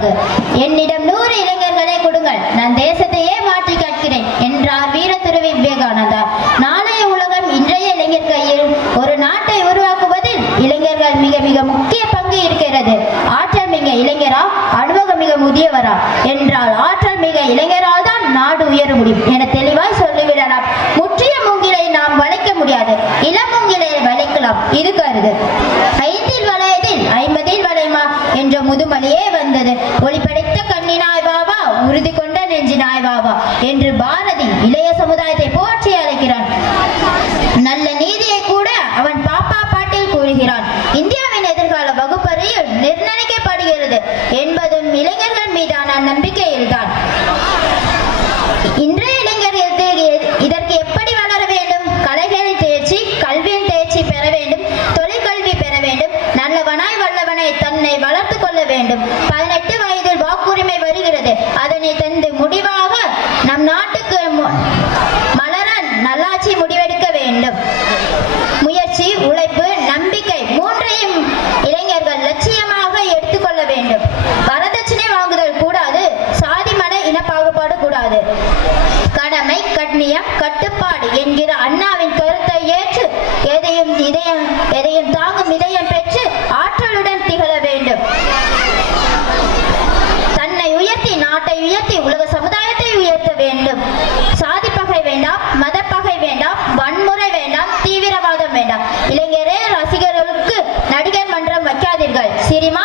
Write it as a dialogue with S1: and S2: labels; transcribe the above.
S1: பங்கு என்னிடம் நூறு இளைஞர்களை கொடுங்கள். நான் தேசத்தையே மாற்றி கேட்கிறேன் என்றார் வீர விவேகானந்தா. நாளைய உலகம் இன்றைய இளைஞர் கையில். ஒரு நாட்டை உருவாக்குவதில் இளைஞர்கள் மிக மிக முக்கிய பங்கு இருக்கிறது. ஆற்றல் மிக இளைஞரா? அனுபவம் மிக முதியவரா? என்றால் ஆற்றல் மிக இளைஞரால் தான் நாடு உயர முடியும் என தெளிவாய் சொல்லிவிடலாம். முற்றிய மூங்கிலை நாம் வளைக்க முடியாது. இளம் இளமூங்கிலை வளைக்கலாம். இது கருது. என்ற வந்தது. ஒளிப்படைத்த கண்ணினாய் வாவா உறுதி கொண்ட நெஞ்சினாய் வாவா என்று பாரதி இளைய சமுதாயத்தை போற்றி அழைக்கிறான். நல்ல நீதியை கூட அவன் பாப்பா பாட்டில் கூறுகிறான். இந்தியாவின் எதிர்கால வகுப்பறையில் நிர்ணயிக்கப்படுகிறது என்பதும் இளைஞர்கள் மீதான நம்பிக்கையில்தான். இன்று வேண்டும். பதினெட்டு வயதில் வாக்குரிமை வருகிறது. அதனை தந்து முடிவாக நம் நாட்டுக்கு மலர நல்லாட்சி முடிவெடுக்க வேண்டும். முயற்சி உழைப்பு நம்பிக்கை மூன்றையும் இளைஞர்கள் லட்சியமாக எடுத்துக்கொள்ள வேண்டும். வரதட்சணை வாங்குதல் கூடாது சாதி மத இன பாகுபாடு கூடாது. கடமை கண்ணியம் கட்டுப்பாடு என்கிற அண்ணாவின் கருத்தை ஏற்று எதையும் இதயம் எதையும் தாங்கும் இதயம் பெற்று ஆற்றலுடன் திகழ வேண்டும் தன்னை உயர்த்தி உயர்த்தி உலக சமுதாயத்தை உயர்த்த வேண்டும். சாதி பகை வேண்டாம் மத பகை வேண்டாம் வன்முறை வேண்டாம் தீவிரவாதம் வேண்டாம். இளைஞரே ரசிகர்களுக்கு நடிகர் மன்றம் வைக்காதீர்கள். சிரிமா